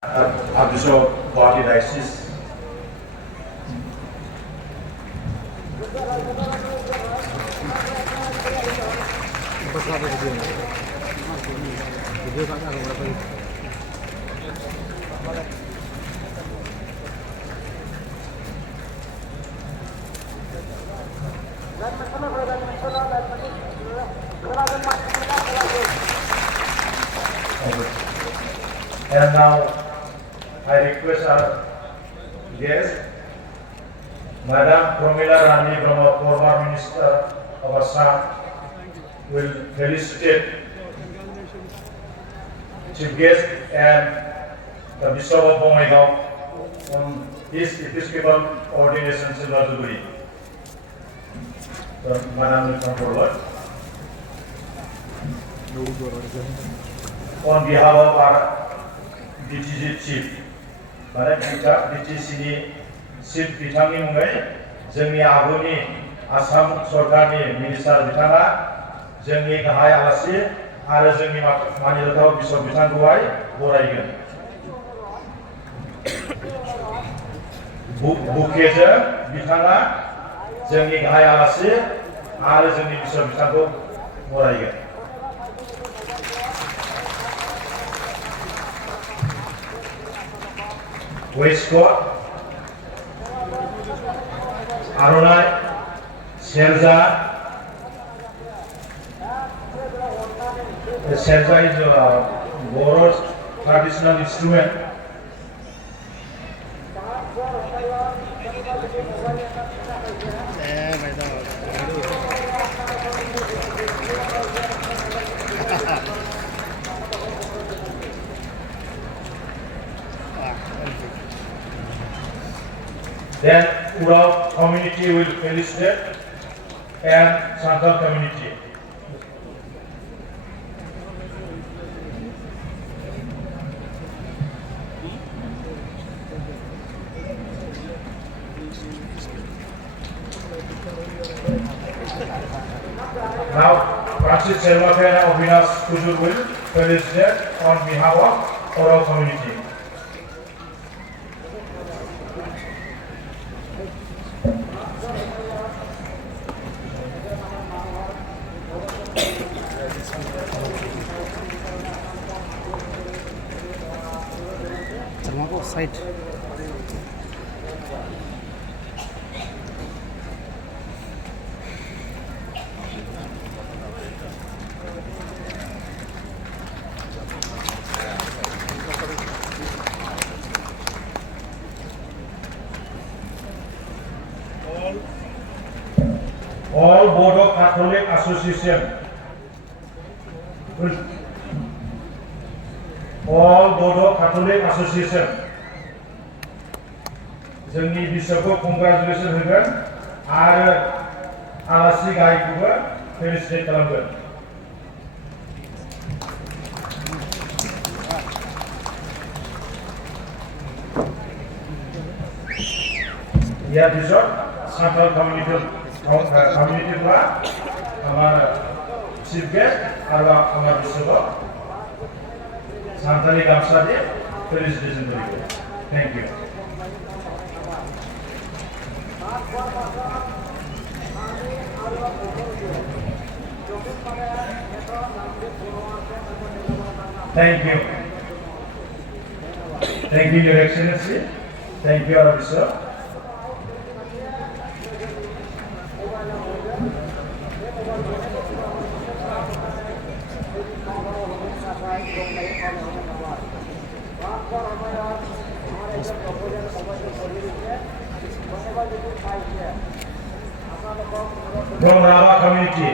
Absorb body dialysis. And now I request our guest, Madam Pramila Rani Brahma, former Minister of Assam, will felicitate Chief Guest and the Bishop of Bongaigaon on his Episcopal ordination silver jubilee. So, Madam will come forward. On behalf of our DTG Chief, DTCनि chief बिथांनि मुङै जोंनि आगुनि आसाम सरकारनि minister बिथाङा जोंनि गाहाय आलासि आरो जोंनि मानजाथाव बिशप बिथांखौहाय बरायगोन। बुकेजों बिथाङा जोंनि गाहाय आलासि आरो जोंनि बिशप बिथांखौ बरायगोन। Waistcoat, Arunai, Serja. The Serja is a Boro's traditional instrument. Then Urao community will felicitate and Santal community. Now Francis Selvafe and Avinash Kujur will felicitate on behalf of Urao community. Side. All Bodo Catholic Association. All Bodo Catholic Association. जोंनि बिशपखौ congratulation होगोन आरो आलासि गाहायखौबो felicitate खालामगोन। या bishop central कम्युनिटीफ्रा हमारा chief guest आरो हमारा bishop सान्ताली गामसा दे फेलिसिटेशन करेंगे। Thank you. Thank you. Thank you, Your Excellency. Thank you, our Bishop. From Rava community.